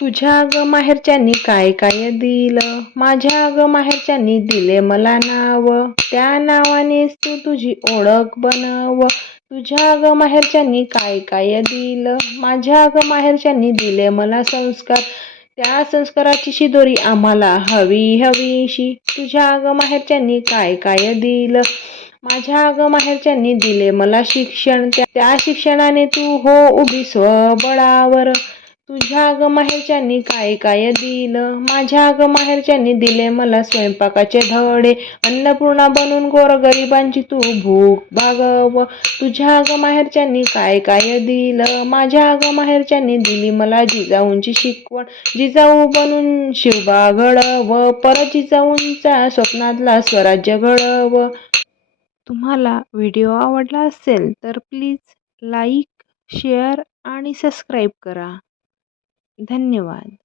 तुझ्या ग माहेरच्यांनी काय काय दिलं? माझ्या ग माहेरच्यांनी दिले मला नाव. त्या नावानेच तू तुझी ओळख बनव. तुझ्या ग माहेरच्यांनी काय काय दिलं? माझ्या ग माहेरच्यांनी दिले मला संस्कार. त्या संस्काराची शिदोरी आम्हाला हवी हवीशी. तुझ्या ग माहेरच्यांनी काय काय दिलं? माझ्या ग माहेरच्यांनी दिले मला शिक्षण. त्या त्या शिक्षणाने तू हो उभी स्वबळावर. तुझ्या ग माहेरच्यांनी काय काय दिलं? माझ्या ग माहेरच्यांनी दिले मला स्वयंपाकाचे धडे. अन्नपूर्णा बनून गोरगरिबांची तू भूक भागव. तुझ्या ग माहेरच्यांनी काय काय दिलं? माझ्या ग माहेरच्यांनी दिली मला जिजाऊंची शिकवण. जिजाऊ बनून शिवबा घडव. परत जिजाऊंचा स्वप्नातला स्वराज्य घडव. तुम्हाला व्हिडिओ आवडला असेल तर प्लीज लाईक शेअर आणि सबस्क्राईब करा. धन्यवाद.